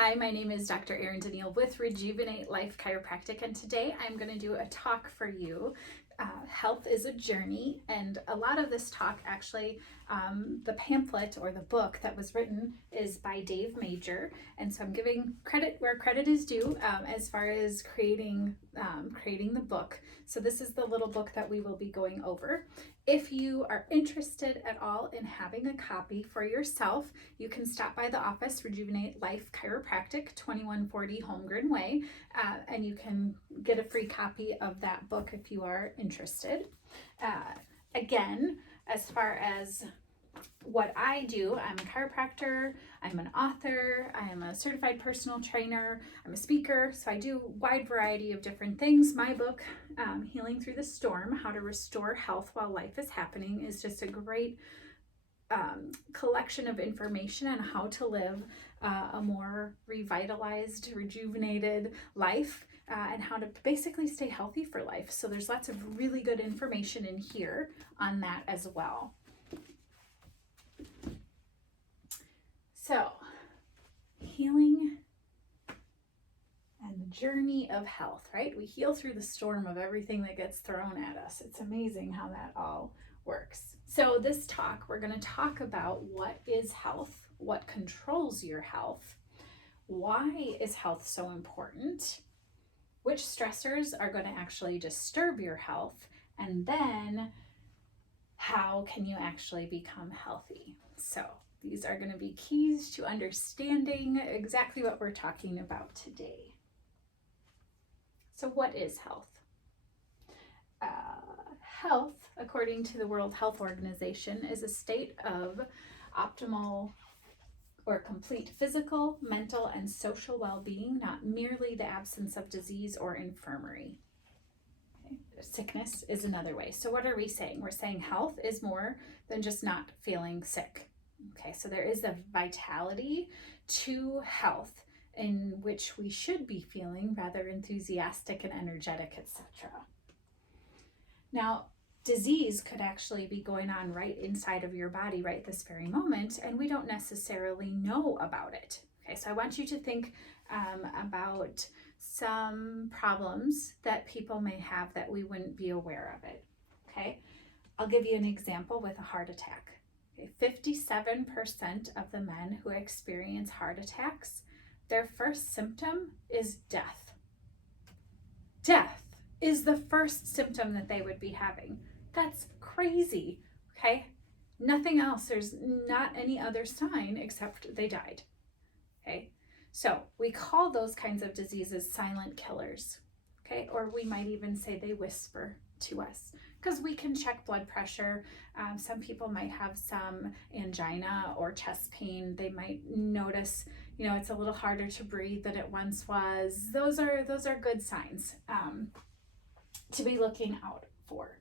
Hi, my name is Dr. Erin with Rejuvenate Life Chiropractic, and today I'm going to do a talk for you. Health is a journey, and a lot of this talk actually, the pamphlet or the book that was written is by Dave Major, and so I'm giving credit where credit is due as far as creating the book. So this is the little book that we will be going over. If you are interested at all in having a copy for yourself, you can stop by the office, Rejuvenate Life Chiropractic, 2140 Holmgren Way, and you can get a free copy of that book if you are interested. Again, as far as what I do, I'm a chiropractor, I'm an author, I am a certified personal trainer, I'm a speaker, so I do a wide variety of different things. My book, Healing Through the Storm, How to Restore Health While Life is Happening, is just a great collection of information on how to live a more revitalized, rejuvenated life and how to basically stay healthy for life. So there's lots of really good information in here on that as well. So, healing and the journey of health, right? We heal through the storm of everything that gets thrown at us. It's amazing how that all works. So this talk, we're going to talk about what is health, what controls your health, why is health so important, which stressors are going to actually disturb your health, and then how can you actually become healthy. So these are going to be keys to understanding exactly what we're talking about today. So what is health? Health, according to the World Health Organization, is a state of optimal or complete physical, mental, and social well-being, not merely the absence of disease or infirmary. Okay. Sickness is another way. So what are we saying? We're saying health is more than just not feeling sick. Okay, so there is a vitality to health in which we should be feeling rather enthusiastic and energetic, etc. Now, disease could actually be going on right inside of your body right this very moment, and we don't necessarily know about it. Okay, so I want you to think about some problems that people may have that we wouldn't be aware of it. Okay, I'll give you an example with a heart attack. Okay, 57% of the men who experience heart attacks, their first symptom is death. Death is the first symptom that they would be having. That's crazy, okay? Nothing else, there's not any other sign except they died, okay? So we call those kinds of diseases silent killers, okay? Or we might even say they whisper to us because we can check blood pressure. Some people might have some angina or chest pain. They might notice, it's a little harder to breathe than it once was. Those are good signs to be looking out for.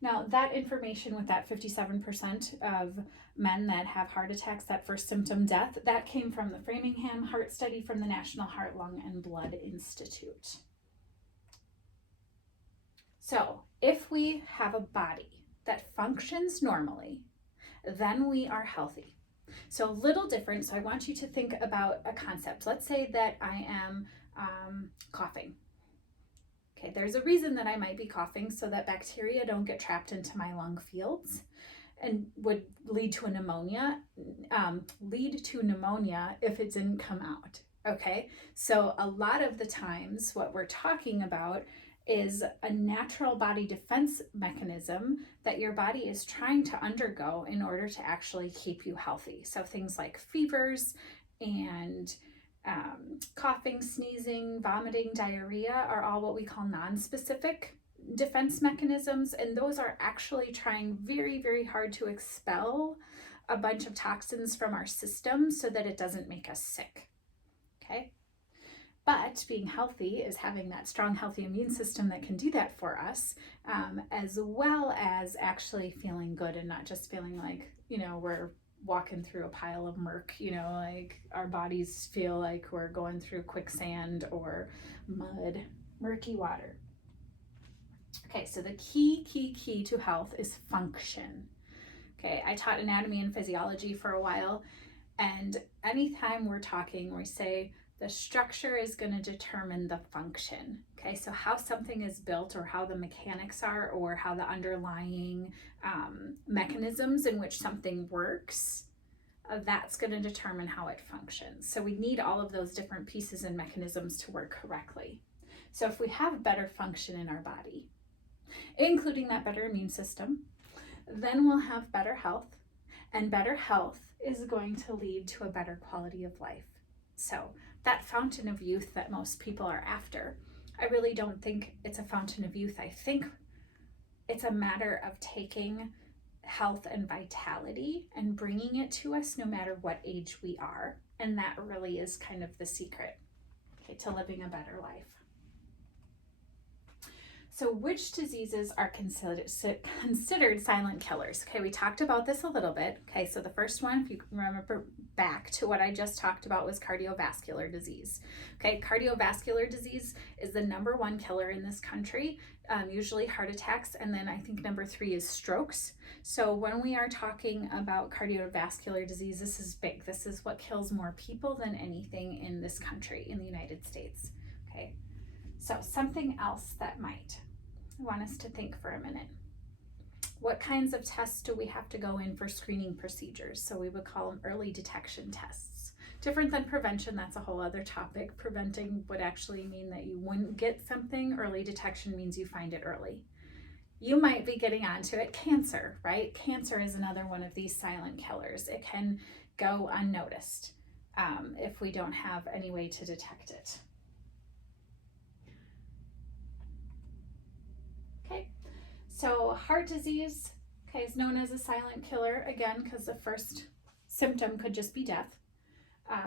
Now, that information with that 57% of men that have heart attacks, that first symptom, death, that came from the Framingham Heart Study from the National Heart, Lung, and Blood Institute. So, if we have a body that functions normally, then we are healthy. So, a little different. So, I want you to think about a concept. Let's say that I am coughing. Okay, there's a reason that I might be coughing, so that bacteria don't get trapped into my lung fields and would lead to a pneumonia, if it didn't come out. Okay, so a lot of the times what we're talking about is a natural body defense mechanism that your body is trying to undergo in order to actually keep you healthy. So things like fevers and coughing, sneezing, vomiting, diarrhea are all what we call non-specific defense mechanisms, and those are actually trying very, very hard to expel a bunch of toxins from our system so that it doesn't make us sick. Okay? But being healthy is having that strong, healthy immune system that can do that for us, as well as actually feeling good and not just feeling like, we're walking through a pile of murk, like our bodies feel like we're going through quicksand or mud, murky water. Okay, so the key to health is function. Okay, I taught anatomy and physiology for a while, and anytime we're talking, we say The structure is going to determine the function. Okay, so how something is built, or how the mechanics are, or how the underlying mechanisms in which something works, that's going to determine how it functions. So we need all of those different pieces and mechanisms to work correctly. So if we have better function in our body, including that better immune system, then we'll have better health, and better health is going to lead to a better quality of life. So that fountain of youth that most people are after, I really don't think it's a fountain of youth. I think it's a matter of taking health and vitality and bringing it to us no matter what age we are. And that really is kind of the secret, okay, to living a better life. So which diseases are considered silent killers? Okay, we talked about this a little bit. Okay, so the first one, if you remember back to what I just talked about, was cardiovascular disease. Okay, cardiovascular disease is the number one killer in this country, usually heart attacks, and then I think number 3 is strokes. So when we are talking about cardiovascular disease, this is big. This is what kills more people than anything in this country, in the United States. Okay, so something else that might want us to think for a minute. What kinds of tests do we have to go in for screening procedures? So we would call them early detection tests. Different than prevention, that's a whole other topic. Preventing would actually mean that you wouldn't get something. Early detection means you find it early. You might be getting onto it. Cancer, right? Cancer is another one of these silent killers. It can go unnoticed if we don't have any way to detect it. Okay, so heart disease, okay, is known as a silent killer, again, because the first symptom could just be death.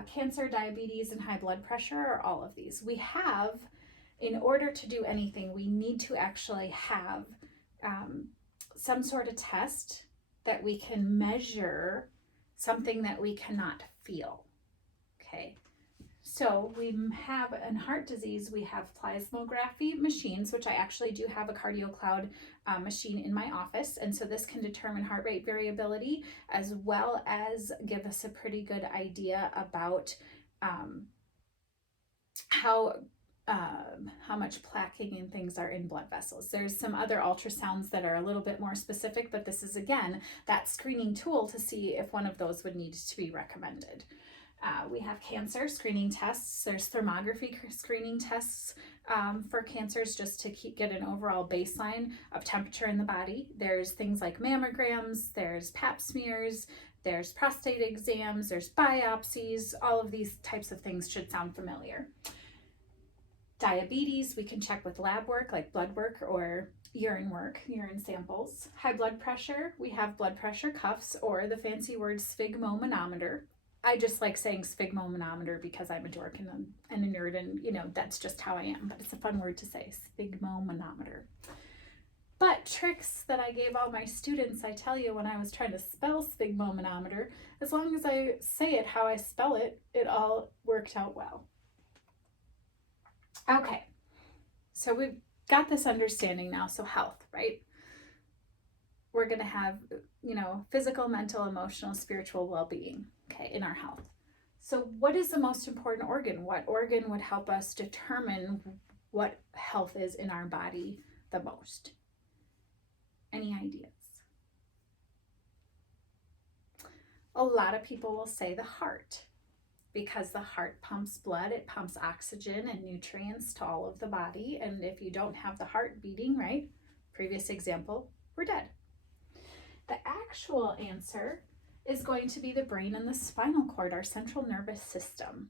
Cancer, diabetes, and high blood pressure are all of these. We have, in order to do anything, we need to actually have some sort of test that we can measure something that we cannot feel, okay? So we have, in heart disease, we have plasmography machines, which I actually do have a CardioCloud machine in my office. And so this can determine heart rate variability, as well as give us a pretty good idea about how much plaquing and things are in blood vessels. There's some other ultrasounds that are a little bit more specific, but this is, again, that screening tool to see if one of those would need to be recommended. We have cancer screening tests. There's thermography screening tests for cancers, just to get an overall baseline of temperature in the body. There's things like mammograms, there's pap smears, there's prostate exams, there's biopsies. All of these types of things should sound familiar. Diabetes, we can check with lab work, like blood work or urine work, urine samples. High blood pressure, we have blood pressure cuffs, or the fancy word sphygmomanometer. I just like saying sphygmomanometer because I'm a dork and a nerd, and that's just how I am, but it's a fun word to say, sphygmomanometer. But tricks that I gave all my students, I tell you, when I was trying to spell sphygmomanometer, as long as I say it how I spell it, it all worked out well. Okay, so we've got this understanding now. So health, right? We're going to have, physical, mental, emotional, spiritual well-being, okay, in our health. So what is the most important organ? What organ would help us determine what health is in our body the most? Any ideas? A lot of people will say the heart, because the heart pumps blood, it pumps oxygen and nutrients to all of the body. And if you don't have the heart beating, right, previous example, we're dead. The actual answer is going to be the brain and the spinal cord. Our central nervous system,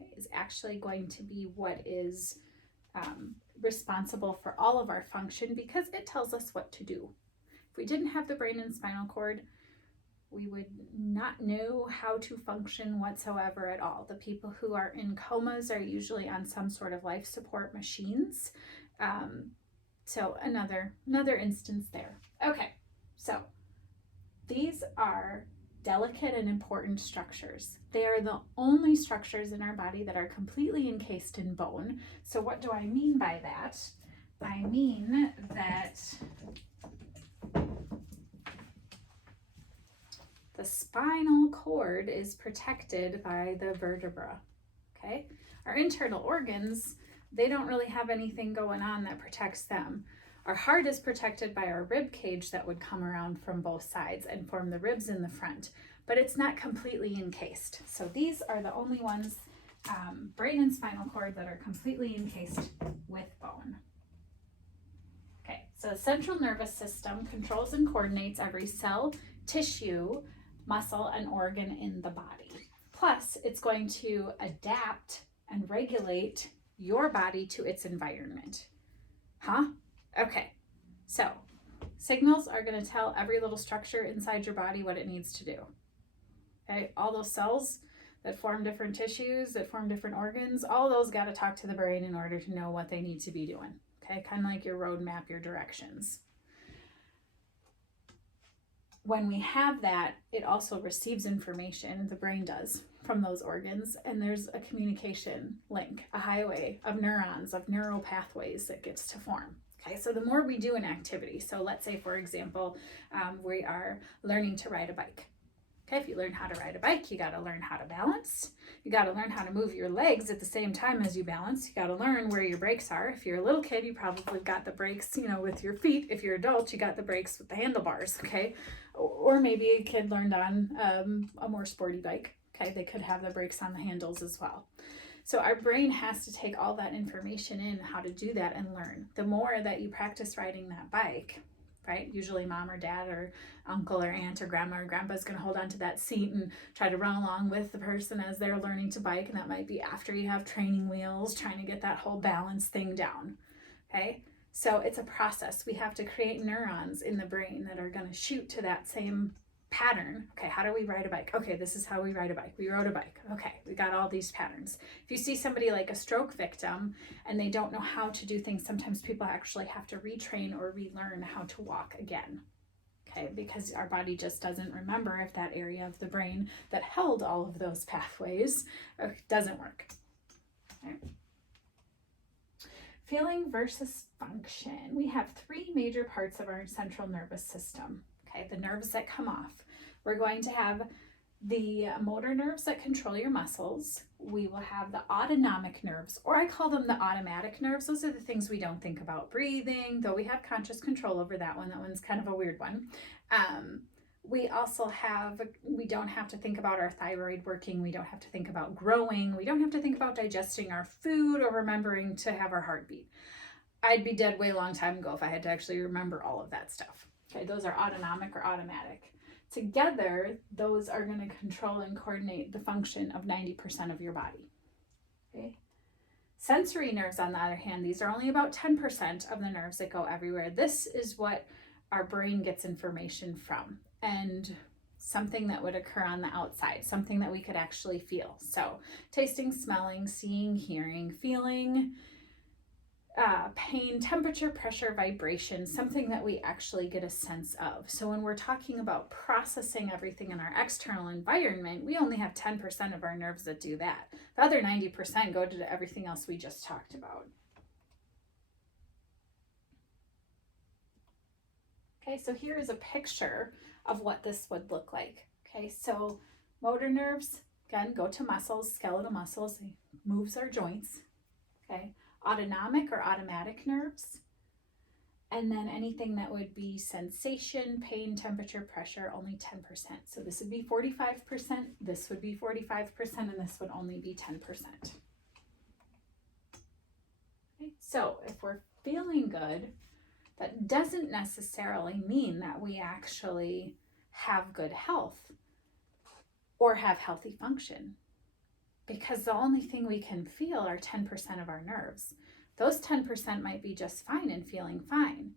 okay, is actually going to be what is responsible for all of our function, because it tells us what to do. If we didn't have the brain and spinal cord, we would not know how to function whatsoever at all. The people who are in comas are usually on some sort of life support machines. So another instance there. Okay, so these are delicate and important structures. They are the only structures in our body that are completely encased in bone. So what do I mean by that? I mean that the spinal cord is protected by the vertebra. okay? Our internal organs, they don't really have anything going on that protects them. Our heart is protected by our rib cage that would come around from both sides and form the ribs in the front, but it's not completely encased. So these are the only ones, brain and spinal cord, that are completely encased with bone. Okay, so the central nervous system controls and coordinates every cell, tissue, muscle, and organ in the body. Plus, it's going to adapt and regulate your body to its environment. Huh? Okay, so signals are going to tell every little structure inside your body what it needs to do. Okay, all those cells that form different tissues, that form different organs, all those got to talk to the brain in order to know what they need to be doing. Okay, kind of like your roadmap, your directions. When we have that, it also receives information, the brain does, from those organs, and there's a communication link, a highway of neurons, of neural pathways that gets to form. Okay, so the more we do an activity, so let's say, for example, we are learning to ride a bike. Okay, if you learn how to ride a bike, you got to learn how to balance. You got to learn how to move your legs at the same time as you balance. You got to learn where your brakes are. If you're a little kid, you probably got the brakes, with your feet. If you're adult, you got the brakes with the handlebars, okay? Or maybe a kid learned on a more sporty bike, okay? They could have the brakes on the handles as well. So our brain has to take all that information in, how to do that, and learn. The more that you practice riding that bike, right? Usually mom or dad or uncle or aunt or grandma or grandpa is going to hold on to that seat and try to run along with the person as they're learning to bike. And that might be after you have training wheels, trying to get that whole balance thing down. Okay. So it's a process. We have to create neurons in the brain that are going to shoot to that same pattern. Okay, how do we ride a bike? Okay, this is how we ride a bike. We rode a bike. Okay, we got all these patterns. If you see somebody like a stroke victim and they don't know how to do things, sometimes people actually have to retrain or relearn how to walk again. Okay, because our body just doesn't remember if that area of the brain that held all of those pathways doesn't work. Okay. Feeling versus function. We have three major parts of our central nervous system. Okay, the nerves that come off. We're going to have the motor nerves that control your muscles. We will have the autonomic nerves, or I call them the automatic nerves. Those are the things we don't think about. Breathing, though we have conscious control over that one. That one's kind of a weird one. We also we don't have to think about our thyroid working. We don't have to think about growing. We don't have to think about digesting our food or remembering to have our heartbeat. I'd be dead way a long time ago if I had to actually remember all of that stuff. Okay, those are autonomic or automatic. Together, those are going to control and coordinate the function of 90% of your body. Okay. Sensory nerves, on the other hand, these are only about 10% of the nerves that go everywhere. This is what our brain gets information from, and something that would occur on the outside, something that we could actually feel. So tasting, smelling, seeing, hearing, feeling, pain, temperature, pressure, vibration, something that we actually get a sense of. So when we're talking about processing everything in our external environment, we only have 10% of our nerves that do that. The other 90% go to everything else we just talked about. Okay, so here is a picture of what this would look like. Okay, so motor nerves, again, go to muscles, skeletal muscles, moves our joints. Okay. Autonomic or automatic nerves, and then anything that would be sensation, pain, temperature, pressure, only 10%. So this would be 45%, this would be 45%, and this would only be 10%. Okay, so if we're feeling good, that doesn't necessarily mean that we actually have good health or have healthy function, because the only thing we can feel are 10% of our nerves. Those 10% might be just fine and feeling fine.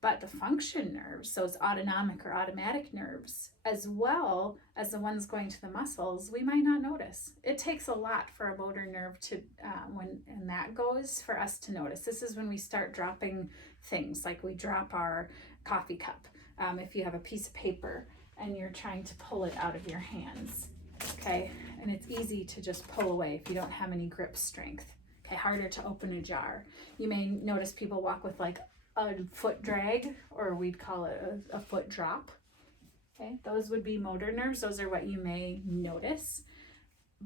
But the function nerves, those autonomic or automatic nerves, as well as the ones going to the muscles, we might not notice. It takes a lot for a motor nerve to, and that goes, for us to notice. This is when we start dropping things, like we drop our coffee cup. If you have a piece of paper and you're trying to pull it out of your hands, okay? And it's easy to just pull away if you don't have any grip strength. Okay, harder to open a jar. You may notice people walk with like a foot drag, or we'd call it a foot drop. Okay, those would be motor nerves. Those are what you may notice.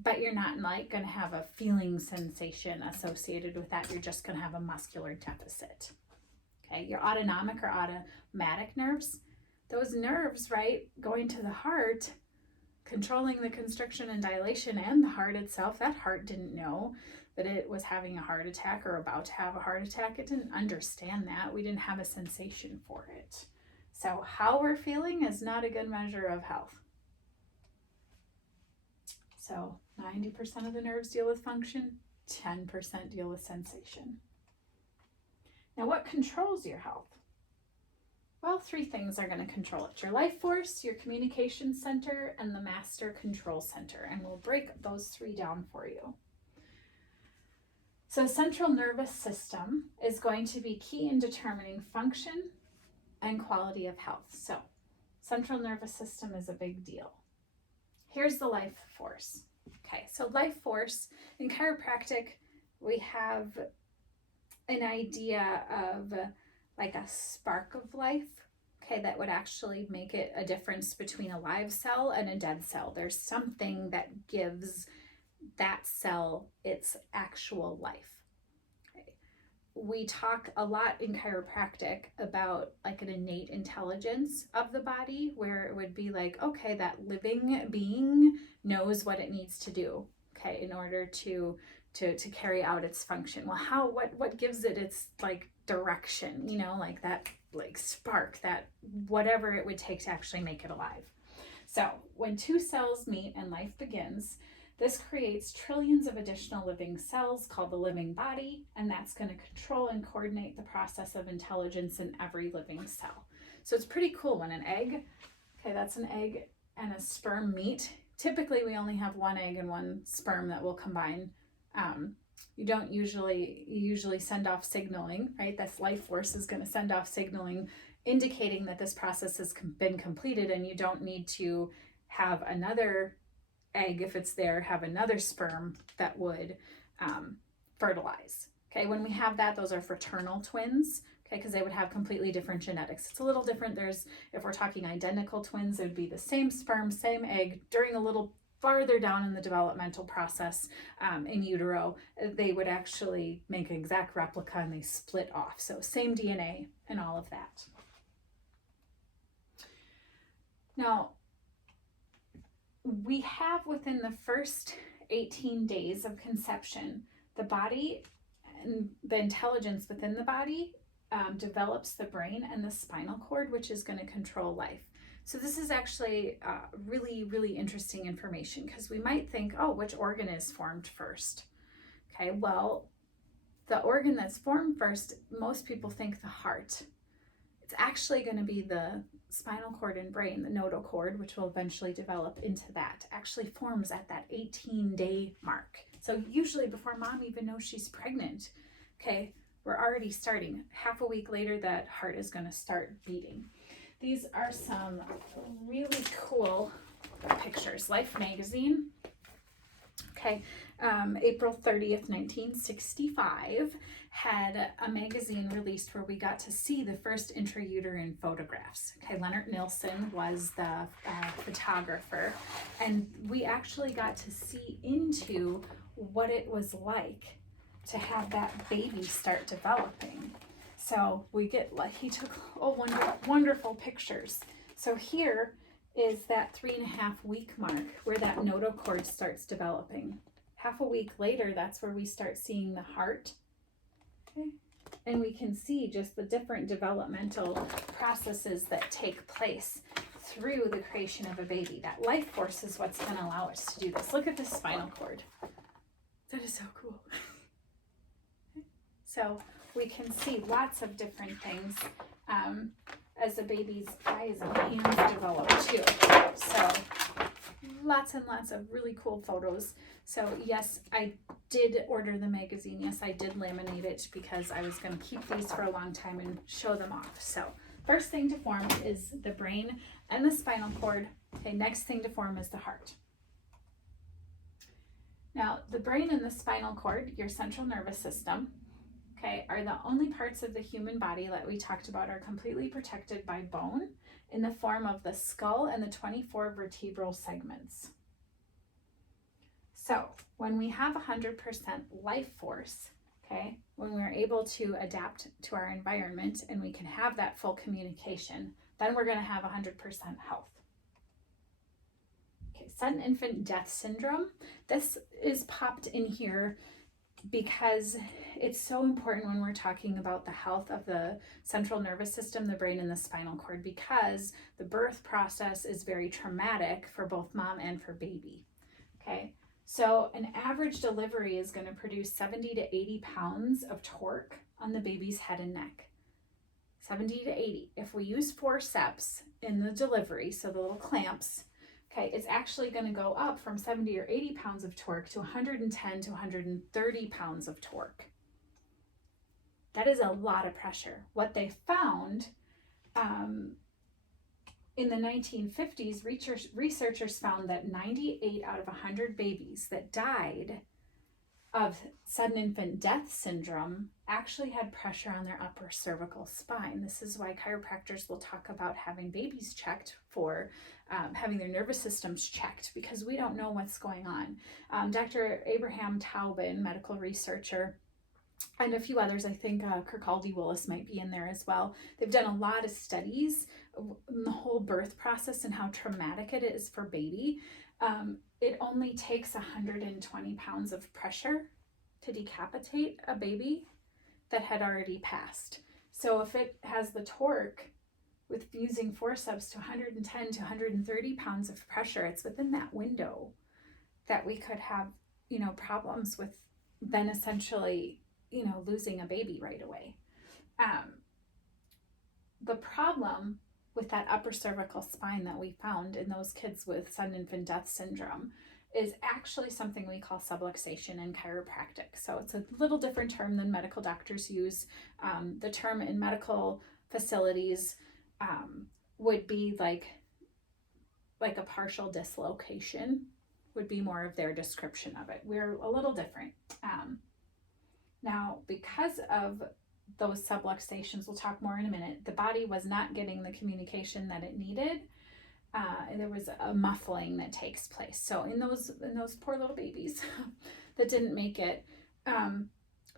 but you're not like going to have a feeling sensation associated with that. You're just going to have a muscular deficit. Okay, your autonomic or automatic nerves, those nerves, right, going to the heart, controlling the constriction and dilation and the heart itself. That heart didn't know that it was having a heart attack or about to have a heart attack. It didn't understand that. We didn't have a sensation for it. So how we're feeling is not a good measure of health. So 90% of the nerves deal with function, 10% deal with sensation. Now, what controls your health? Well, 3 things are going to control it. Your life force, your communication center, and the master control center. And we'll break those 3 down for you. So central nervous system is going to be key in determining function and quality of health. So central nervous system is a big deal. Here's the life force. Okay, so life force in chiropractic, we have an idea of like a spark of life, okay, that would actually make it a difference between a live cell and a dead cell. There's something that gives that cell its actual life. Okay. We talk a lot in chiropractic about like an innate intelligence of the body, where it would be like, okay, that living being knows what it needs to do, okay, in order to carry out its function. Well, what gives it its like direction, you know, like that like spark, that whatever it would take to actually make it alive. So when 2 cells meet and life begins, this creates trillions of additional living cells called the living body, and that's going to control and coordinate the process of intelligence in every living cell. So it's pretty cool when an egg, okay, that's an egg and a sperm meet. Typically we only have 1 egg and 1 sperm that will combine. You usually send off signaling, right? That's life force is going to send off signaling indicating that this process has been completed, and you don't need to have another egg, if it's there, have another sperm that would fertilize. Okay, when we have that, those are fraternal twins, okay, because they would have completely different genetics. It's a little different. If we're talking identical twins, it would be the same sperm, same egg. During a little farther down in the developmental process in utero, they would actually make an exact replica and they split off. So same DNA and all of that. Now, we have within the first 18 days of conception, the body and the intelligence within the body develops the brain and the spinal cord, which is going to control life. So this is actually really, really interesting information, because we might think, oh, which organ is formed first? Okay, well, the organ that's formed first, most people think the heart. It's actually going to be the spinal cord and brain, the nodal cord, which will eventually develop into that, actually forms at that 18-day mark. So usually before mom even knows she's pregnant, okay, we're already starting. Half a week later, that heart is going to start beating. These are some really cool pictures. Life magazine, okay, April 30th, 1965, had a magazine released where we got to see the first intrauterine photographs. Okay, Leonard Nilsson was the photographer, and we actually got to see into what it was like to have that baby start developing. So we get, like, he took wonderful pictures. So here is that 3.5 week mark where that nodal cord starts developing. Half a week later, that's where we start seeing the heart. Okay. And we can see just the different developmental processes that take place through the creation of a baby. That life force is what's going to allow us to do this. Look at this spinal cord. That is so cool. So we can see lots of different things as the baby's eyes and hands develop too. So lots and lots of really cool photos. So yes, I did order the magazine. Yes, I did laminate it because I was going to keep these for a long time and show them off. So first thing to form is the brain and the spinal cord. Okay, next thing to form is the heart. Now, the brain and the spinal cord, your central nervous system, okay, are the only parts of the human body that we talked about are completely protected by bone in the form of the skull and the 24 vertebral segments. So when we have 100% life force, okay, when we're able to adapt to our environment and we can have that full communication, then we're going to have 100% health. Okay, sudden infant death syndrome. This is popped in here because it's so important when we're talking about the health of the central nervous system, the brain, and the spinal cord, because the birth process is very traumatic for both mom and for baby. Okay, so an average delivery is going to produce 70 to 80 pounds of torque on the baby's head and neck. 70 to 80. If we use forceps in the delivery, so the little clamps, okay, it's actually going to go up from 70 or 80 pounds of torque to 110 to 130 pounds of torque. That is a lot of pressure. What they found in the 1950s, researchers found that 98 out of 100 babies that died of sudden infant death syndrome actually had pressure on their upper cervical spine. This is why chiropractors will talk about having babies checked for having their nervous systems checked, because we don't know what's going on. Dr. Abraham Taubin, medical researcher, and a few others, I think Kirkcaldy Willis might be in there as well. They've done a lot of studies in the whole birth process and how traumatic it is for baby. It only takes 120 pounds of pressure to decapitate a baby that had already passed. So if it has the torque with using forceps to 110 to 130 pounds of pressure, it's within that window that we could have, problems with then essentially, losing a baby right away. The problem with that upper cervical spine that we found in those kids with sudden infant death syndrome is actually something we call subluxation in chiropractic. So it's a little different term than medical doctors use. The term in medical facilities would be like a partial dislocation would be more of their description of it. We're a little different. Now, because of those subluxations, we'll talk more in a minute, the body was not getting the communication that it needed. And there was a muffling that takes place. So in those poor little babies that didn't make it,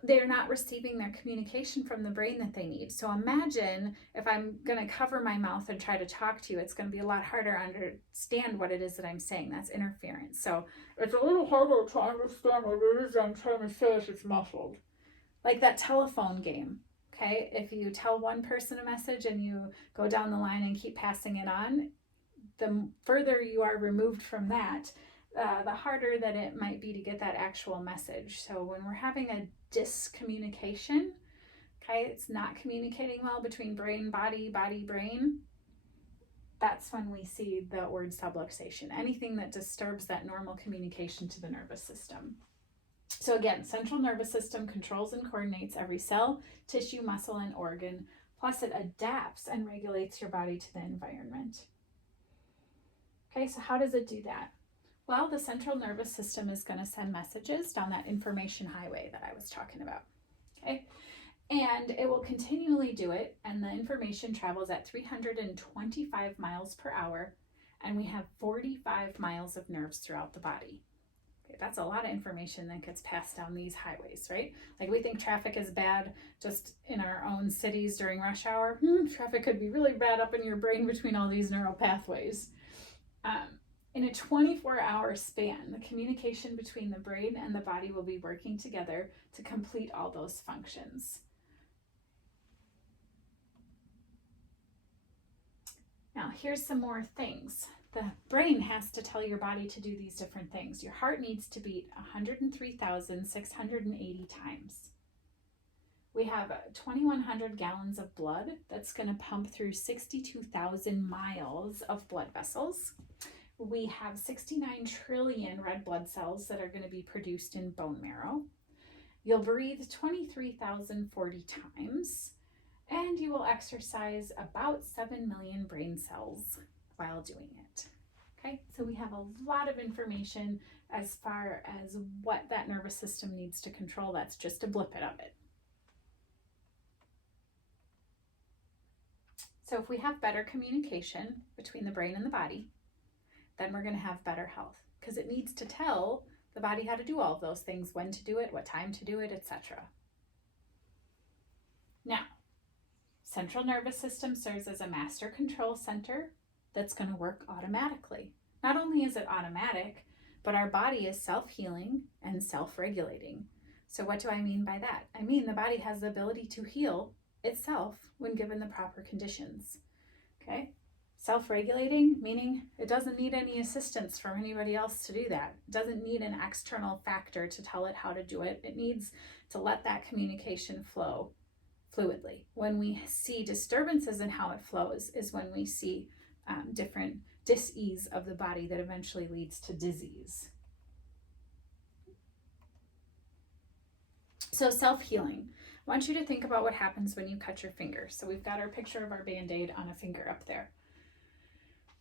they're not receiving their communication from the brain that they need. So imagine if I'm going to cover my mouth and try to talk to you, it's going to be a lot harder to understand what it is that I'm saying. That's interference. So it's a little harder to understand what it is I'm trying to say if it's muffled. Like that telephone game. Okay, if you tell one person a message and you go down the line and keep passing it on, the further you are removed from that, the harder that it might be to get that actual message. So when we're having a discommunication, okay, it's not communicating well between brain, body, brain, that's when we see the word subluxation, anything that disturbs that normal communication to the nervous system. So again, central nervous system controls and coordinates every cell, tissue, muscle, and organ, plus it adapts and regulates your body to the environment. Okay, so how does it do that? Well, the central nervous system is going to send messages down that information highway that I was talking about, okay? And it will continually do it, and the information travels at 325 miles per hour, and we have 45 miles of nerves throughout the body. Okay, that's a lot of information that gets passed down these highways, right? Like we think traffic is bad just in our own cities during rush hour. Traffic could be really bad up in your brain between all these neural pathways. In a 24-hour span, the communication between the brain and the body will be working together to complete all those functions. Now, here's some more things. The brain has to tell your body to do these different things. Your heart needs to beat 103,680 times. We have 2,100 gallons of blood that's going to pump through 62,000 miles of blood vessels. We have 69 trillion red blood cells that are going to be produced in bone marrow. You'll breathe 23,040 times, and you will exercise about 7 million brain cells while doing it. Okay, so we have a lot of information as far as what that nervous system needs to control. That's just a blip of it. So if we have better communication between the brain and the body, then we're going to have better health, because it needs to tell the body how to do all of those things, when to do it, what time to do it, etc. Now, central nervous system serves as a master control center that's going to work automatically. Not only is it automatic, but our body is self-healing and self-regulating. So what do I mean by that? I mean the body has the ability to heal itself when given the proper conditions. Okay? Self-regulating, meaning it doesn't need any assistance from anybody else to do that. It doesn't need an external factor to tell it how to do it. It needs to let that communication flow fluidly. When we see disturbances in how it flows is when we see different dis-ease of the body that eventually leads to disease. So self-healing. I want you to think about what happens when you cut your finger. So we've got our picture of our Band-Aid on a finger up there.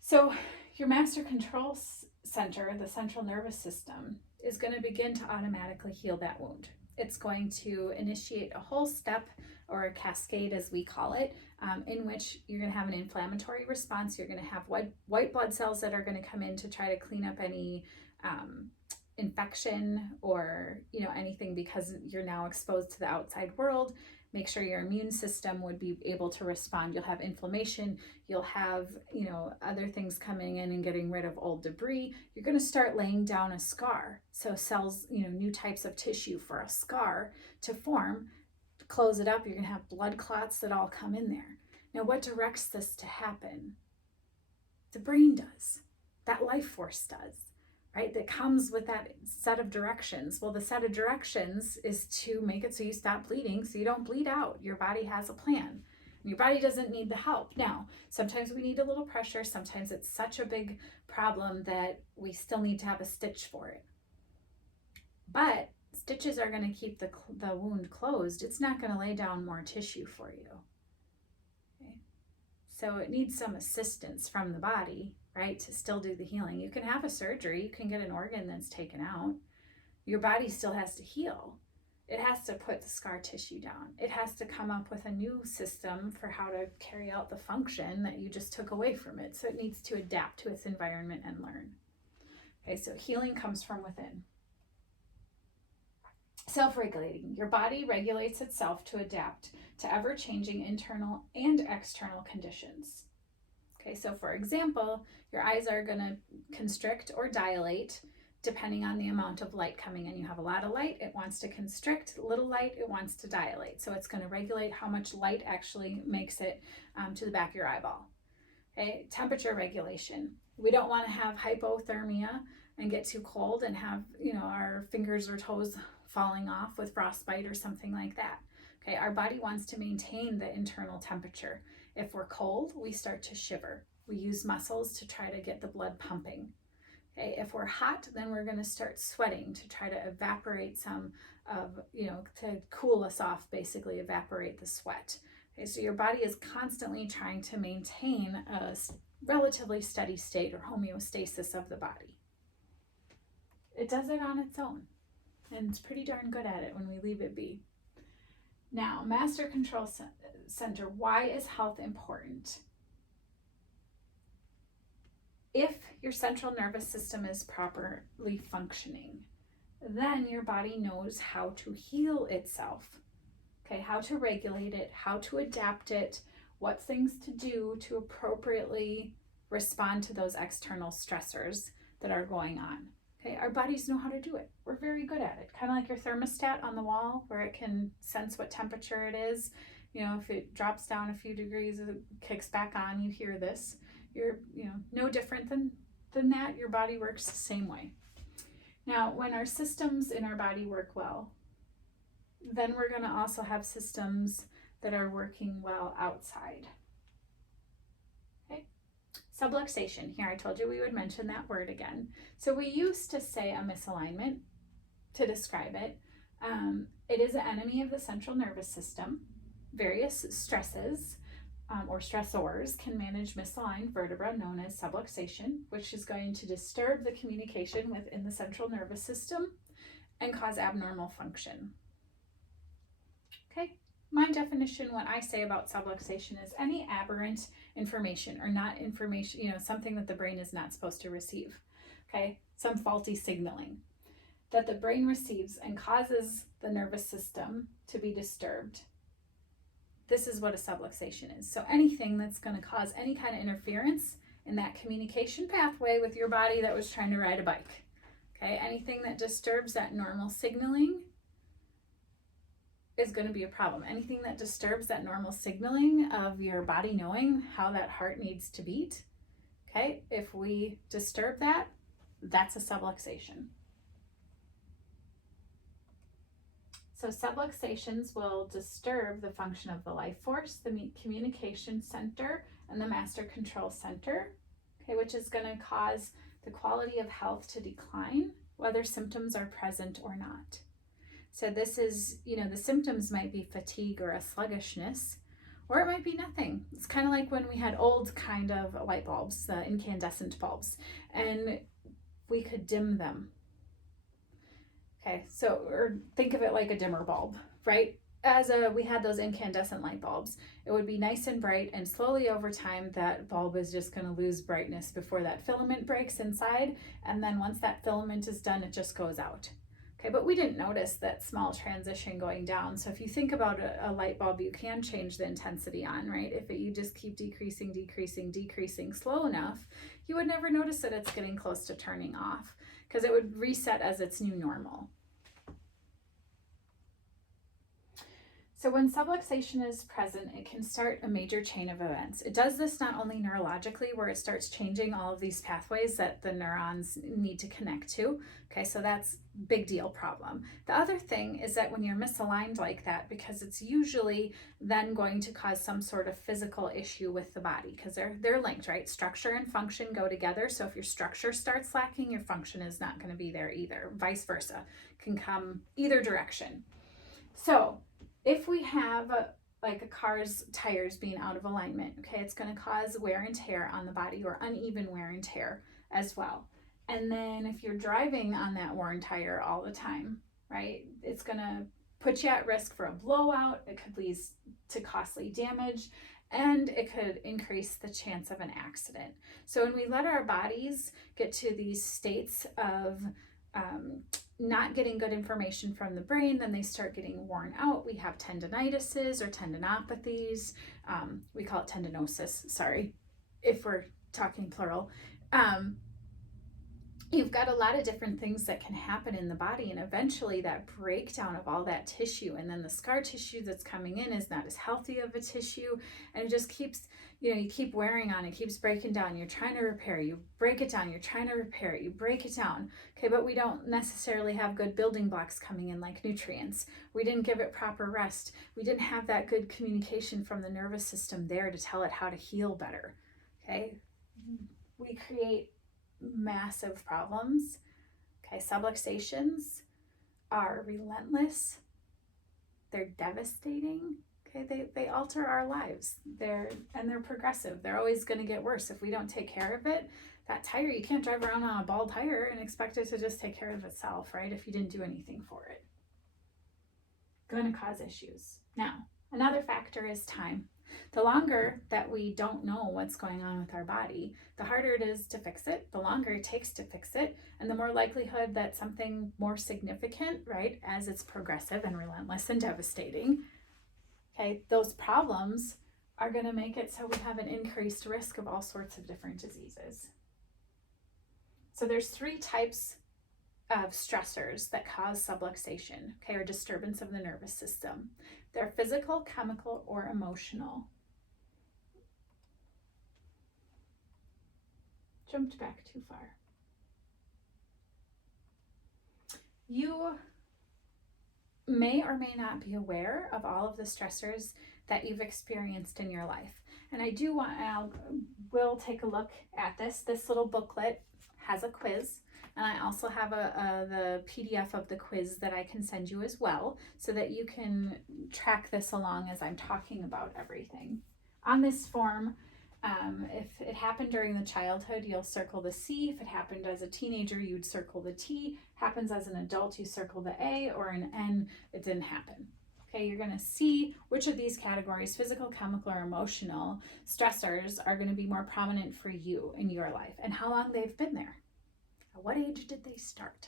So your master control center, the central nervous system, is going to begin to automatically heal that wound. It's going to initiate a whole step, or a cascade as we call it, in which you're going to have an inflammatory response. You're going to have white blood cells that are going to come in to try to clean up any infection or anything, because you're now exposed to the outside world. Make sure your immune system would be able to respond. You'll have inflammation. You'll have other things coming in and getting rid of old debris. You're going to start laying down a scar. So cells, new types of tissue for a scar to form. Close it up, you're going to have blood clots that all come in there. Now, what directs this to happen? The brain does. That life force does, right? That comes with that set of directions. Well, the set of directions is to make it so you stop bleeding, so you don't bleed out. Your body has a plan. Your body doesn't need the help. Now, sometimes we need a little pressure. Sometimes it's such a big problem that we still need to have a stitch for it. But stitches are going to keep the wound closed. It's not going to lay down more tissue for you. Okay? So it needs some assistance from the body, right, to still do the healing. You can have a surgery. You can get an organ that's taken out. Your body still has to heal. It has to put the scar tissue down. It has to come up with a new system for how to carry out the function that you just took away from it. So it needs to adapt to its environment and learn. Okay, so healing comes from within. Self-regulating. Your body regulates itself to adapt to ever-changing internal and external conditions. Okay, so for example, your eyes are going to constrict or dilate depending on the amount of light coming in. You have a lot of light, it wants to constrict. Little light, it wants to dilate. So it's going to regulate how much light actually makes it to the back of your eyeball. Okay, temperature regulation. We don't want to have hypothermia and get too cold and have, our fingers or toes falling off with frostbite or something like that. Okay, our body wants to maintain the internal temperature. If we're cold, we start to shiver. We use muscles to try to get the blood pumping. Okay, if we're hot, then we're going to start sweating to try to evaporate some of, to cool us off, basically evaporate the sweat. Okay, so your body is constantly trying to maintain a relatively steady state or homeostasis of the body. It does it on its own. And it's pretty darn good at it when we leave it be. Now, Master Control Center, why is health important? If your central nervous system is properly functioning, then your body knows how to heal itself. Okay, how to regulate it, how to adapt it, what things to do to appropriately respond to those external stressors that are going on. Okay, our bodies know how to do it. We're very good at it. Kind of like your thermostat on the wall where it can sense what temperature it is. If it drops down a few degrees, it kicks back on, you hear this. You're, no different than that. Your body works the same way. Now, when our systems in our body work well, then we're going to also have systems that are working well outside. Subluxation. Here, I told you we would mention that word again. So we used to say a misalignment to describe it. It is an enemy of the central nervous system. Various stresses or stressors can manage misaligned vertebra known as subluxation, which is going to disturb the communication within the central nervous system and cause abnormal function. Okay. My definition, what I say about subluxation, is any aberrant information or not information, something that the brain is not supposed to receive. Okay, some faulty signaling. that the brain receives and causes the nervous system to be disturbed. This is what a subluxation is. So anything that's going to cause any kind of interference in that communication pathway with your body that was trying to ride a bike. Okay, anything that disturbs that normal signaling is going to be a problem. Anything that disturbs that normal signaling of your body knowing how that heart needs to beat, okay, if we disturb that, that's a subluxation. So subluxations will disturb the function of the life force, the communication center, and the master control center, okay, which is going to cause the quality of health to decline, whether symptoms are present or not. So this is, the symptoms might be fatigue or a sluggishness, or it might be nothing. It's kind of like when we had old kind of light bulbs, the incandescent bulbs, and we could dim them. Okay, so, or think of it like a dimmer bulb, right? We had those incandescent light bulbs, it would be nice and bright, and slowly over time, that bulb is just going to lose brightness before that filament breaks inside. And then once that filament is done, it just goes out. Okay, but we didn't notice that small transition going down. So if you think about a light bulb, you can change the intensity on, right? If you just keep decreasing slow enough, you would never notice that it's getting close to turning off, because it would reset as its new normal. So when subluxation is present, it can start a major chain of events. It does this not only neurologically, where it starts changing all of these pathways that the neurons need to connect to. Okay, so that's big deal problem. The other thing is that when you're misaligned like that, because it's usually then going to cause some sort of physical issue with the body, because they're linked, right? Structure and function go together. So if your structure starts lacking, your function is not going to be there either. Vice versa, can come either direction. So if we have like a car's tires being out of alignment, okay, it's going to cause wear and tear on the body, or uneven wear and tear as well. And then if you're driving on that worn tire all the time, right, it's going to put you at risk for a blowout. It could lead to costly damage, and it could increase the chance of an accident. So when we let our bodies get to these states of not getting good information from the brain, then they start getting worn out. We have tendinitises or tendinopathies. We call it tendinosis, sorry, if we're talking plural. You've got a lot of different things that can happen in the body, and eventually that breakdown of all that tissue, and then the scar tissue that's coming in is not as healthy of a tissue, and it just keeps, you keep wearing on, it keeps breaking down. You're trying to repair, you break it down, you're trying to repair it, you break it down. Okay, but we don't necessarily have good building blocks coming in like nutrients. We didn't give it proper rest. We didn't have that good communication from the nervous system there to tell it how to heal better. Okay, we create massive problems. Okay, subluxations are relentless. They're devastating. Okay, they alter our lives. They're progressive. They're always going to get worse if we don't take care of it. That tire, you can't drive around on a bald tire and expect it to just take care of itself, right? If you didn't do anything for it. Going to cause issues. Now, another factor is time. The longer that we don't know what's going on with our body, the harder it is to fix it, the longer it takes to fix it, and the more likelihood that something more significant, right, as it's progressive and relentless and devastating, okay, those problems are going to make it so we have an increased risk of all sorts of different diseases. So there's 3 types of stressors that cause subluxation, okay, or disturbance of the nervous system. They're physical, chemical, or emotional. Jumped back too far. You may or may not be aware of all of the stressors that you've experienced in your life. And I will take a look at this. This little booklet has a quiz. And I also have the PDF of the quiz that I can send you as well, so that you can track this along as I'm talking about everything. On this form, if it happened during the childhood, you'll circle the C. If it happened as a teenager, you'd circle the T. Happens as an adult, you circle the A, or an N, it didn't happen. Okay, you're going to see which of these categories, physical, chemical, or emotional stressors, are going to be more prominent for you in your life, and how long they've been there. At what age did they start?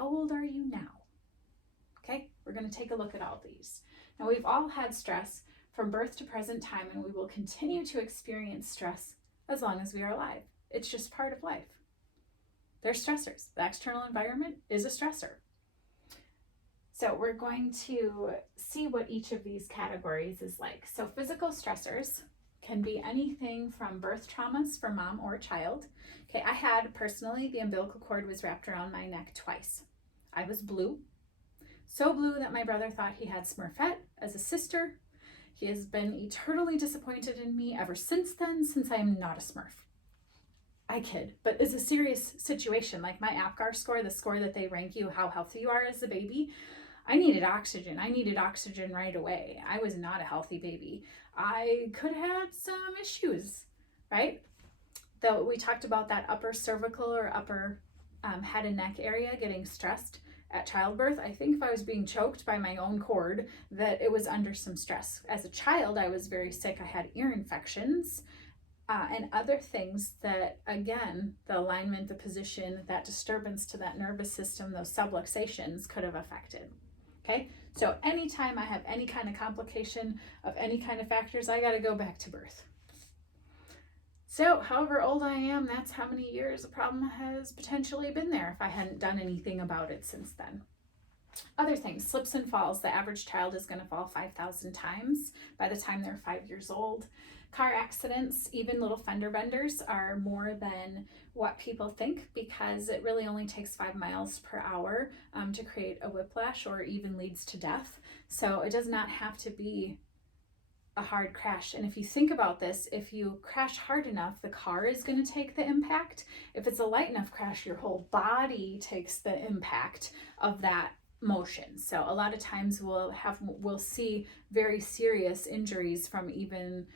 How old are you now? Okay, we're going to take a look at all these. Now, we've all had stress from birth to present time, and we will continue to experience stress as long as we are alive. It's just part of life. There's stressors. The external environment is a stressor. So we're going to see what each of these categories is like. So physical stressors can be anything from birth traumas for mom or child. Okay, I had personally, the umbilical cord was wrapped around my neck twice. I was blue. So blue that my brother thought he had Smurfette as a sister. He has been eternally disappointed in me ever since then, since I am not a Smurf. I kid, but it's a serious situation. Like my APGAR score, the score that they rank you how healthy you are as a baby, I needed oxygen. I needed oxygen right away. I was not a healthy baby. I could have some issues, right? Though we talked about that upper cervical or upper head and neck area getting stressed at childbirth. I think if I was being choked by my own cord, that it was under some stress. As a child, I was very sick. I had ear infections and other things that, again, the alignment, the position, that disturbance to that nervous system, those subluxations could have affected. Okay, so anytime I have any kind of complication of any kind of factors, I got to go back to birth. So however old I am, that's how many years the problem has potentially been there if I hadn't done anything about it since then. Other things, slips and falls. The average child is going to fall 5,000 times by the time they're 5 years old. Car accidents, even little fender benders, are more than what people think, because it really only takes 5 miles per hour to create a whiplash, or even leads to death. So it does not have to be a hard crash. And if you think about this, if you crash hard enough, the car is going to take the impact. If it's a light enough crash, your whole body takes the impact of that motion. So a lot of times we'll see very serious injuries from even,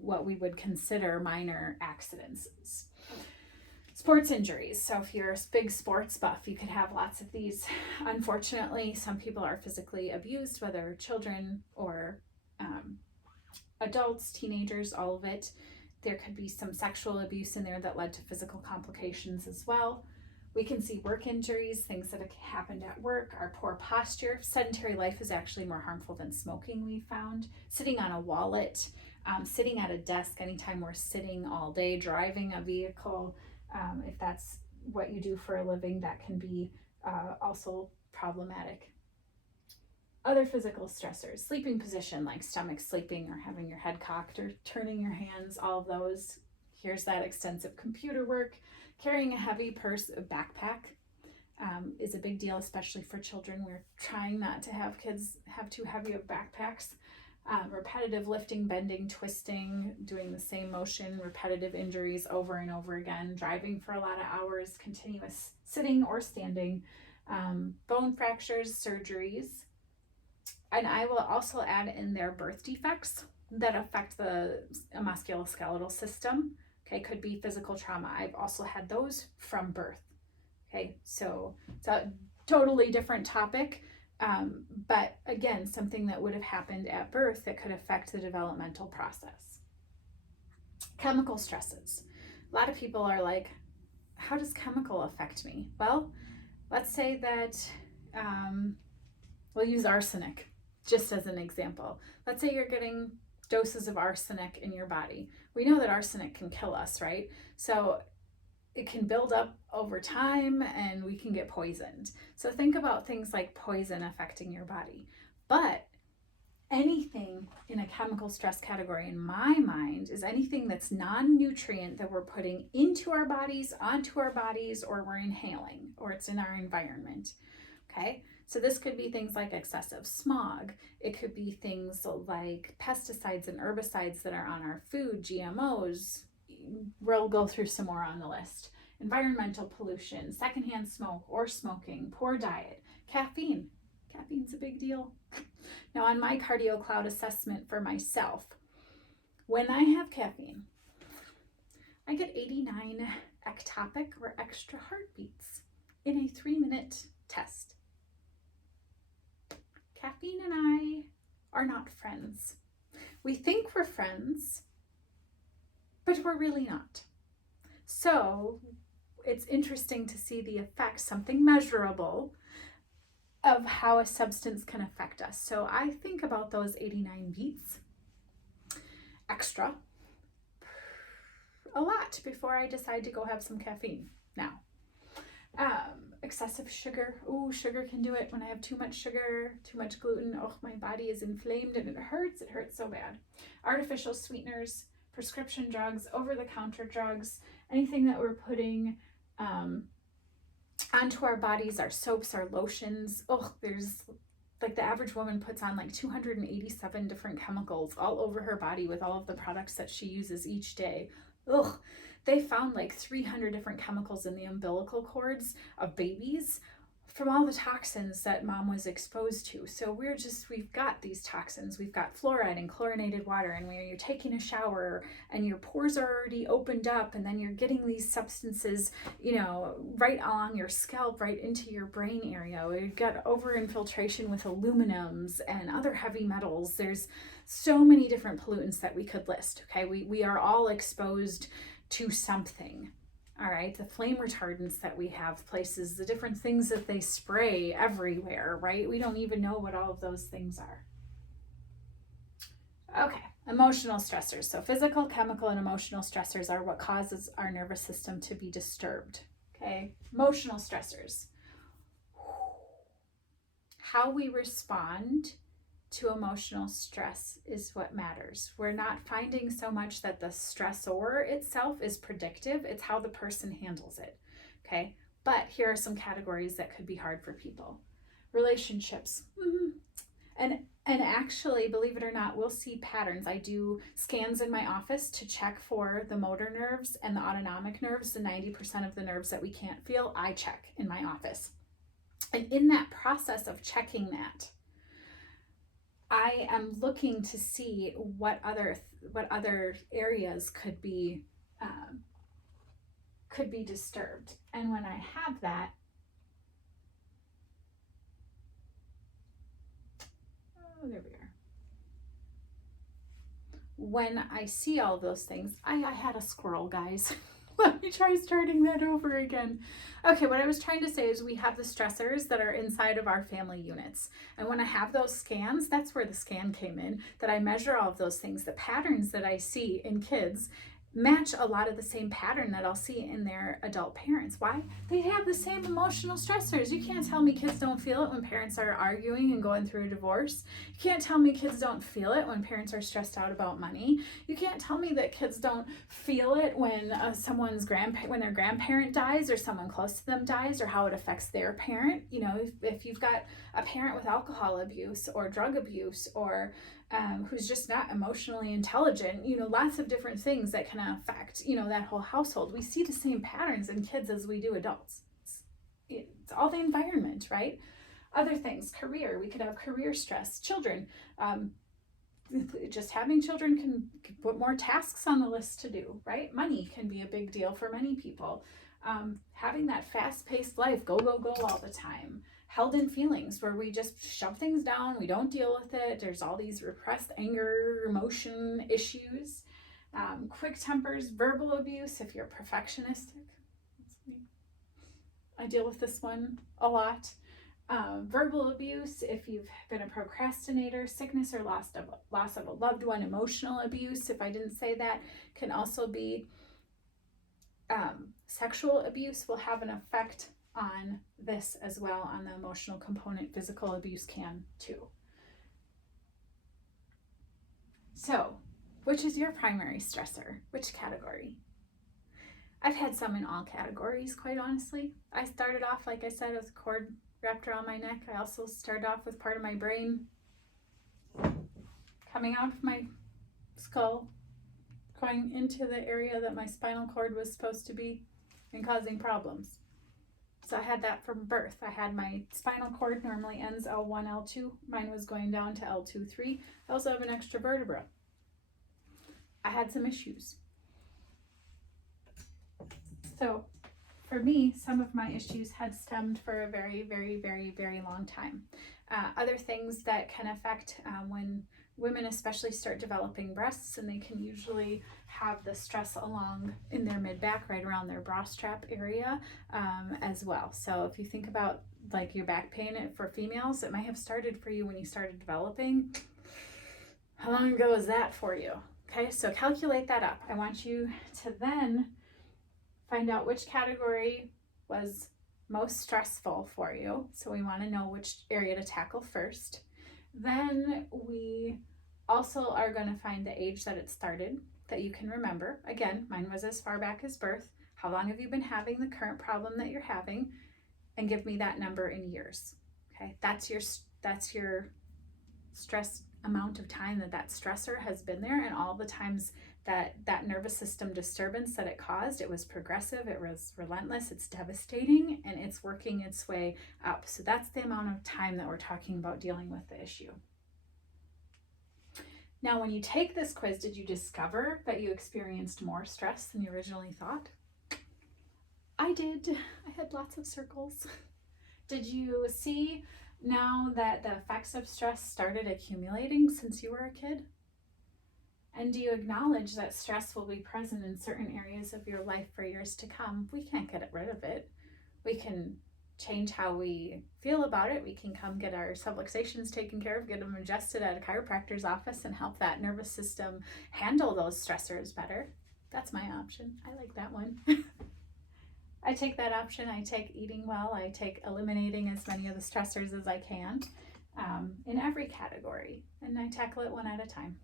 what we would consider minor accidents. Sports injuries. So if you're a big sports buff, you could have lots of these. Unfortunately, some people are physically abused, whether children or adults, teenagers, all of it. There could be some sexual abuse in there that led to physical complications as well. We can see work injuries, things that have happened at work, our poor posture. Sedentary life is actually more harmful than smoking, we found. Sitting on a wallet, sitting at a desk anytime we're sitting all day, driving a vehicle, if that's what you do for a living, that can be also problematic. Other physical stressors, sleeping position like stomach sleeping or having your head cocked or turning your hands, all of those. Here's that extensive computer work. Carrying a heavy purse, a backpack is a big deal, especially for children. We're trying not to have kids have too heavy of backpacks. Repetitive lifting, bending, twisting, doing the same motion, repetitive injuries over and over again, driving for a lot of hours, continuous sitting or standing, bone fractures, surgeries. And I will also add in there birth defects that affect the musculoskeletal system. Okay, could be physical trauma. I've also had those from birth. Okay, so it's a totally different topic, but again, something that would have happened at birth that could affect the developmental process. Chemical stresses. A lot of people are like, how does chemical affect me? Well, let's say that we'll use arsenic just as an example. Let's say you're getting doses of arsenic in your body. We know that arsenic can kill us, right? So it can build up over time and we can get poisoned. So think about things like poison affecting your body. But anything in a chemical stress category in my mind is anything that's non-nutrient that we're putting into our bodies, onto our bodies, or we're inhaling, or it's in our environment. Okay? So this could be things like excessive smog. It could be things like pesticides and herbicides that are on our food, GMOs. We'll go through some more on the list. Environmental pollution, secondhand smoke or smoking, poor diet, caffeine. Caffeine's a big deal. Now on my cardio cloud assessment for myself, when I have caffeine, I get 89 ectopic or extra heartbeats in a 3-minute test. Caffeine and I are not friends. We think we're friends, but we're really not. So it's interesting to see the effect, something measurable, of how a substance can affect us. So I think about those 89 beats extra a lot before I decide to go have some caffeine. Now, excessive sugar. Oh, sugar can do it. When I have too much sugar, too much gluten, oh, my body is inflamed and it hurts. It hurts so bad. Artificial sweeteners, prescription drugs, over-the-counter drugs, anything that we're putting onto our bodies, our soaps, our lotions. Oh, there's like the average woman puts on like 287 different chemicals all over her body with all of the products that she uses each day. Ugh, they found like 300 different chemicals in the umbilical cords of babies from all the toxins that mom was exposed to. So we've got these toxins. We've got fluoride and chlorinated water, and when you're taking a shower and your pores are already opened up, and then you're getting these substances, right along your scalp, right into your brain area. We've got over-infiltration with aluminums and other heavy metals. There's so many different pollutants that we could list, okay? We are all exposed to something. All right, the flame retardants that we have places, the different things that they spray everywhere, right? We don't even know what all of those things are. Okay, emotional stressors. So physical, chemical, and emotional stressors are what causes our nervous system to be disturbed. Okay, emotional stressors. How we respond to emotional stress is what matters. We're not finding so much that the stressor itself is predictive. It's how the person handles it. Okay. But here are some categories that could be hard for people. Relationships. And actually, believe it or not, we'll see patterns. I do scans in my office to check for the motor nerves and the autonomic nerves, the 90% of the nerves that we can't feel, I check in my office. And in that process of checking that, I am looking to see what other areas could be disturbed. And when I have that, there we are. When I see all those things, I had a squirrel, guys. Let me try starting that over again. Okay, what I was trying to say is we have the stressors that are inside of our family units. And when I have those scans, that's where the scan came in, that I measure all of those things. The patterns that I see in kids match a lot of the same pattern that I'll see in their adult parents. Why? They have the same emotional stressors. You can't tell me kids don't feel it when parents are arguing and going through a divorce. You can't tell me kids don't feel it when parents are stressed out about money. You can't tell me that kids don't feel it when when their grandparent dies or someone close to them dies, or how it affects their parent. If you've got a parent with alcohol abuse or drug abuse, or who's just not emotionally intelligent, lots of different things that can affect, that whole household. We see the same patterns in kids as we do adults. It's all the environment, right? Other things, career, we could have career stress. Children, just having children can put more tasks on the list to do, right? Money can be a big deal for many people. Having that fast-paced life, go, go, go all the time. Held in feelings where we just shove things down, we don't deal with it. There's all these repressed anger, emotion issues. Quick tempers, verbal abuse if you're perfectionistic. I deal with this one a lot. Verbal abuse if you've been a procrastinator. Sickness or loss of a loved one. Emotional abuse, if I didn't say that, can also be sexual abuse will have an effect on this as well, on the emotional component. Physical abuse can too. So, which is your primary stressor? Which category? I've had some in all categories, quite honestly. I started off, like I said, with a cord wrapped around my neck. I also started off with part of my brain coming out of my skull, going into the area that my spinal cord was supposed to be, and causing problems. So I had that from birth. I had my spinal cord normally ends L1, L2. Mine was going down to L2, 3. I also have an extra vertebra. I had some issues. So for me, some of my issues had stemmed for a very, very, very, very long time. Other things that can affect when women especially start developing breasts, and they can usually have the stress along in their mid-back, right around their bra strap area, as well. So if you think about like your back pain for females, it might have started for you when you started developing. How long ago is that for you? Okay, so calculate that up. I want you to then find out which category was most stressful for you. So we want to know which area to tackle first. Then we also are going to find the age that it started that you can remember. Again, mine was as far back as birth. How long have you been having the current problem that you're having? And give me that number in years. Okay, that's your stress amount of time that stressor has been there, and all the times that nervous system disturbance that it caused, it was progressive, it was relentless, it's devastating, and it's working its way up. So that's the amount of time that we're talking about dealing with the issue. Now, when you take this quiz, did you discover that you experienced more stress than you originally thought? I did. I had lots of circles. Did you see now that the effects of stress started accumulating since you were a kid? And do you acknowledge that stress will be present in certain areas of your life for years to come? We can't get rid of it. We can change how we feel about it. We can come get our subluxations taken care of, get them adjusted at a chiropractor's office, and help that nervous system handle those stressors better. That's my option. I like that one. I take that option. I take eating well. I take eliminating as many of the stressors as I can, in every category, and I tackle it one at a time.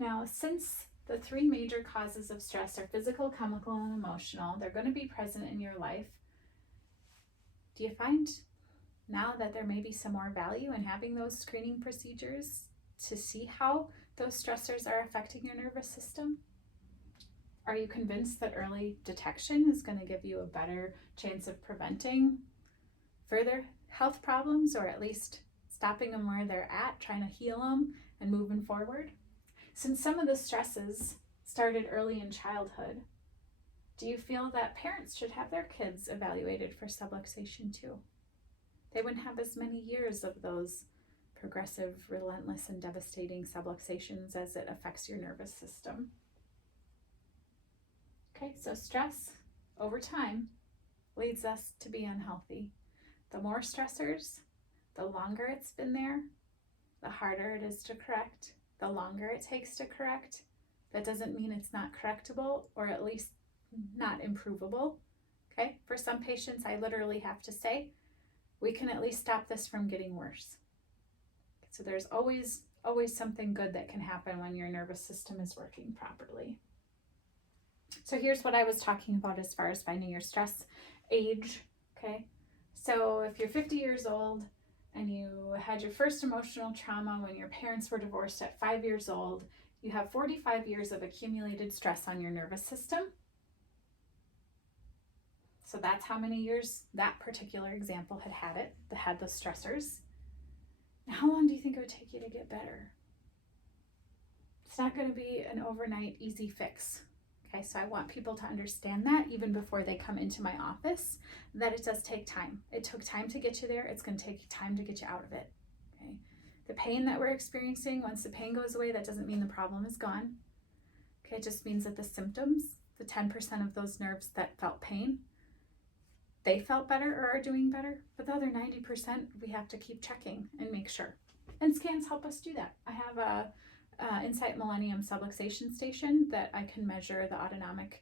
Now, since the three major causes of stress are physical, chemical, and emotional, they're going to be present in your life. Do you find now that there may be some more value in having those screening procedures to see how those stressors are affecting your nervous system? Are you convinced that early detection is going to give you a better chance of preventing further health problems, or at least stopping them where they're at, trying to heal them and moving forward? Since some of the stresses started early in childhood, do you feel that parents should have their kids evaluated for subluxation too? They wouldn't have as many years of those progressive, relentless, and devastating subluxations as it affects your nervous system. Okay, so stress over time leads us to be unhealthy. The more stressors, the longer it's been there, the harder it is to correct, the longer it takes to correct. That doesn't mean it's not correctable, or at least not improvable. Okay, for some patients, I literally have to say, we can at least stop this from getting worse. So there's always something good that can happen when your nervous system is working properly. So here's what I was talking about as far as finding your stress age. Okay, so if you're 50 years old and you had your first emotional trauma when your parents were divorced at 5 years old, you have 45 years of accumulated stress on your nervous system. So that's how many years that particular example had those stressors. Now, how long do you think it would take you to get better? It's not going to be an overnight easy fix. Okay, so I want people to understand that even before they come into my office, that it does take time. It took time to get you there. It's going to take time to get you out of it. Okay, the pain that we're experiencing, once the pain goes away, that doesn't mean the problem is gone. Okay, it just means that the symptoms, the 10% of those nerves that felt pain, they felt better or are doing better, but the other 90%, we have to keep checking and make sure. And scans help us do that. I have a Insight Millennium subluxation station that I can measure the autonomic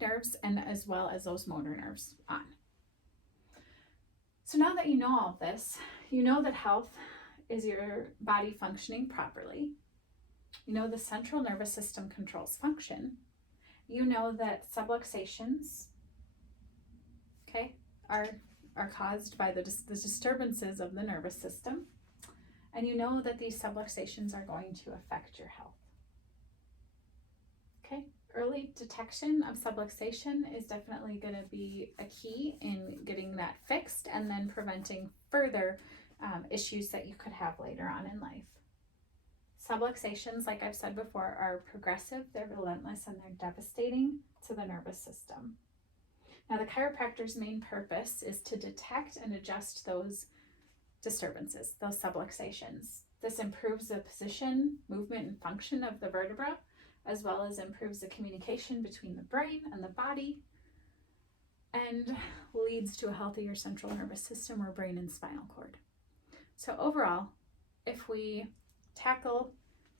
nerves, and as well as those motor nerves on. So now that you know all of this, you know that health is your body functioning properly. You know the central nervous system controls function. You know that subluxations, okay, are caused by the disturbances of the nervous system. And you know that these subluxations are going to affect your health. Okay, early detection of subluxation is definitely going to be a key in getting that fixed and then preventing further issues that you could have later on in life. Subluxations, like I've said before, are progressive, they're relentless, and they're devastating to the nervous system. Now, the chiropractor's main purpose is to detect and adjust those disturbances, those subluxations. This improves the position, movement, and function of the vertebra, as well as improves the communication between the brain and the body, and leads to a healthier central nervous system or brain and spinal cord. So overall, if we tackle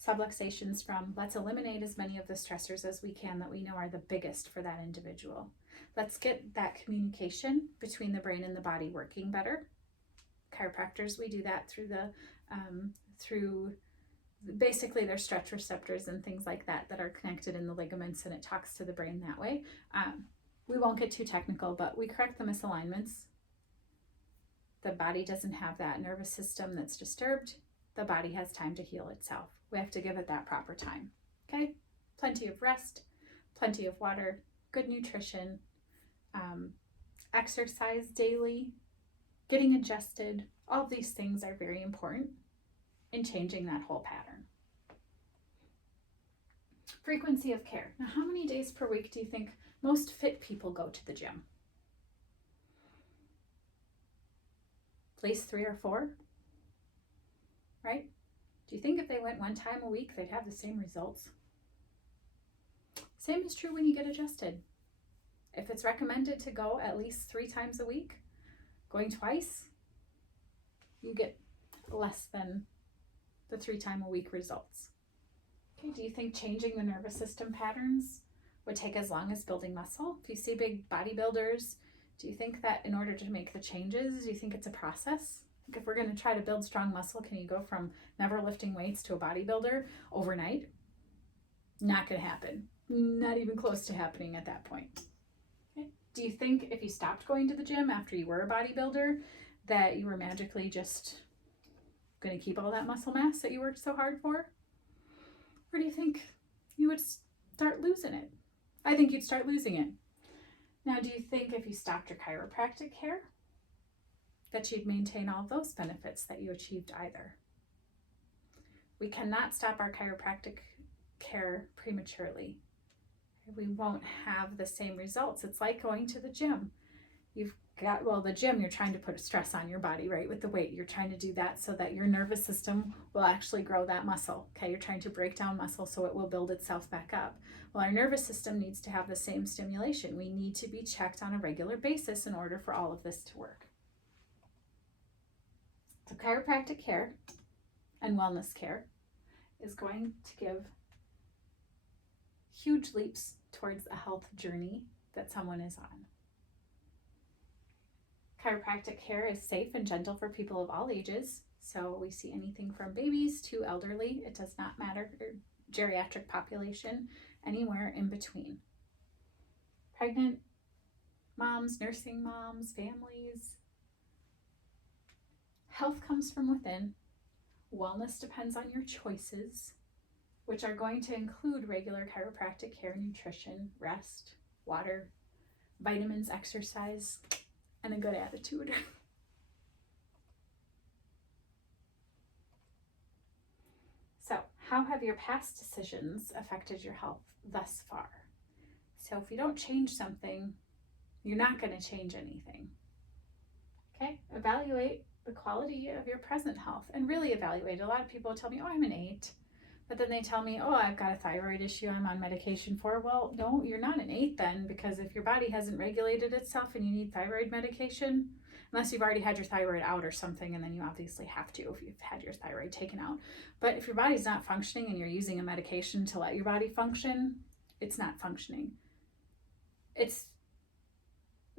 subluxations from, let's eliminate as many of the stressors as we can that we know are the biggest for that individual. Let's get that communication between the brain and the body working better. Chiropractors, we do that through basically their stretch receptors and things like that are connected in the ligaments, and it talks to the brain that way. We won't get too technical, but we correct the misalignments. The body doesn't have that nervous system that's disturbed. The body has time to heal itself. We have to give it that proper time. Okay? Plenty of rest, plenty of water, good nutrition, exercise daily, getting adjusted. All of these things are very important in changing that whole pattern. Frequency of care. Now, how many days per week do you think most fit people go to the gym? At least 3 or 4, right? Do you think if they went 1 time a week, they'd have the same results? Same is true when you get adjusted. If it's recommended to go at least 3 times a week, going twice, you get less than the 3 time a week results. Okay, do you think changing the nervous system patterns would take as long as building muscle? If you see big bodybuilders, do you think that in order to make the changes, do you think it's a process? Like if we're going to try to build strong muscle, can you go from never lifting weights to a bodybuilder overnight? Not going to happen. Not even close to happening at that point. Okay. Do you think if you stopped going to the gym after you were a bodybuilder, that you were magically just going to keep all that muscle mass that you worked so hard for? Or do you think you would start losing it? I think you'd start losing it. Now, do you think if you stopped your chiropractic care, that you'd maintain all those benefits that you achieved either? We cannot stop our chiropractic care prematurely. We won't have the same results. It's like going to the gym. The gym, you're trying to put a stress on your body, right? With the weight, you're trying to do that so that your nervous system will actually grow that muscle. Okay, you're trying to break down muscle so it will build itself back up. Well, our nervous system needs to have the same stimulation. We need to be checked on a regular basis in order for all of this to work. So chiropractic care and wellness care is going to give huge leaps towards a health journey that someone is on. Chiropractic care is safe and gentle for people of all ages. So we see anything from babies to elderly. It does not matter, geriatric population, anywhere in between. Pregnant moms, nursing moms, families. Health comes from within. Wellness depends on your choices, which are going to include regular chiropractic care, nutrition, rest, water, vitamins, exercise, and a good attitude. So, how have your past decisions affected your health thus far? So if you don't change something, you're not going to change anything. Okay, evaluate the quality of your present health and really evaluate. A lot of people tell me, oh, I'm an 8. But then they tell me, oh, I've got a thyroid issue I'm on medication for. Well, no, you're not an 8 then, because if your body hasn't regulated itself and you need thyroid medication, unless you've already had your thyroid out or something, and then you obviously have to if you've had your thyroid taken out. But if your body's not functioning and you're using a medication to let your body function, it's not functioning. It's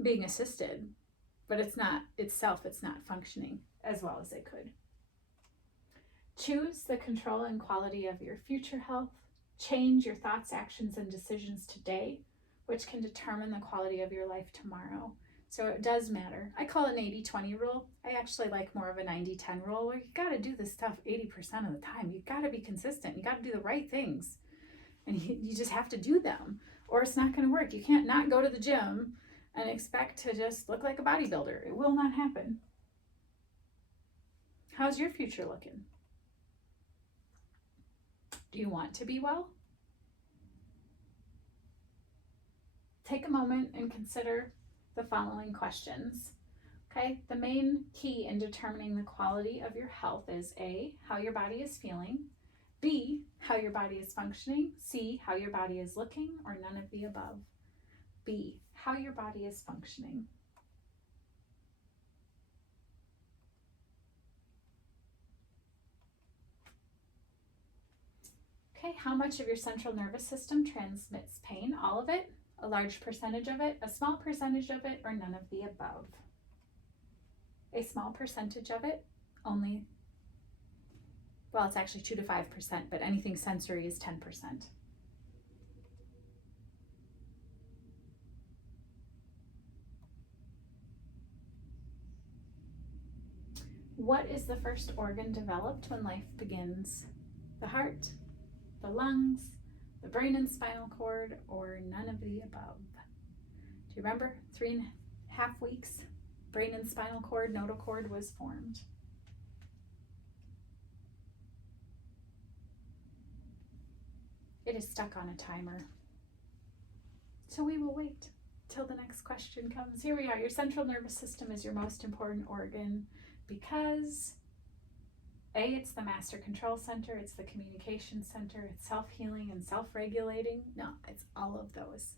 being assisted, but it's not itself, it's not functioning as well as it could. Choose the control and quality of your future health. Change your thoughts, actions, and decisions today, which can determine the quality of your life tomorrow. So it does matter. I call it an 80-20 rule. I actually like more of a 90-10 rule, where you got to do this stuff 80% of the time. You got to be consistent. You got to do the right things. And you just have to do them, or it's not going to work. You can't not go to the gym and expect to just look like a bodybuilder. It will not happen. How's your future looking? Do you want to be well? Take a moment and consider the following questions. Okay, the main key in determining the quality of your health is A, how your body is feeling, B, how your body is functioning, C, how your body is looking, or none of the above. B, how your body is functioning. Okay, how much of your central nervous system transmits pain? All of it, a large percentage of it, a small percentage of it, or none of the above? A small percentage of it, only, well, it's actually 2 to 5%, but anything sensory is 10%. What is the first organ developed when life begins? The heart, the lungs, the brain and spinal cord, or none of the above? Do you remember? 3.5 weeks, brain and spinal cord, notochord was formed. It is stuck on a timer. So we will wait till the next question comes. Here we are. Your central nervous system is your most important organ because A, it's the master control center, it's the communication center, it's self-healing and self-regulating. No, it's all of those.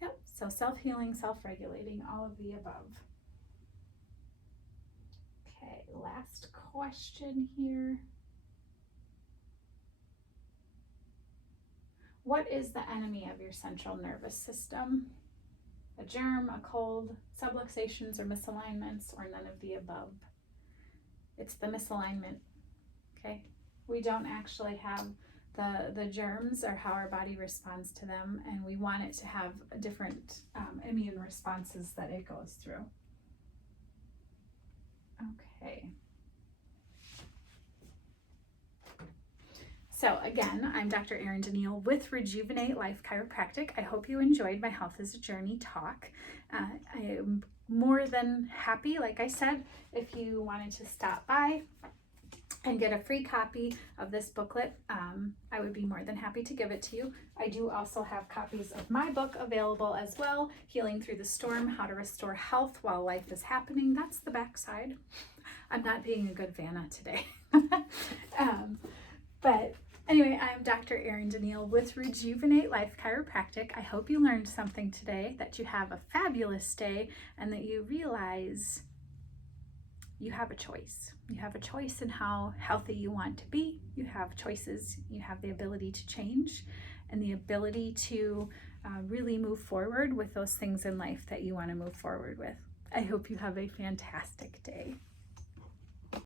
Yep, so self-healing, self-regulating, all of the above. Okay, last question here. What is the enemy of your central nervous system? A germ, a cold, subluxations or misalignments, or none of the above? It's the misalignment, okay? We don't actually have the germs or how our body responds to them, and we want it to have different immune responses that it goes through. Okay. So again, I'm Dr. Erin with Rejuvenate Life Chiropractic. I hope you enjoyed my Health is a Journey talk. I am more than happy, like I said, if you wanted to stop by and get a free copy of this booklet, I would be more than happy to give it to you. I do also have copies of my book available as well, Healing Through the Storm, How to Restore Health While Life is Happening. That's the backside. I'm not being a good Vanna today. But anyway, I'm Dr. Erin with Rejuvenate Life Chiropractic. I hope you learned something today, that you have a fabulous day, and that you realize you have a choice. You have a choice in how healthy you want to be. You have choices. You have the ability to change and the ability to really move forward with those things in life that you want to move forward with. I hope you have a fantastic day.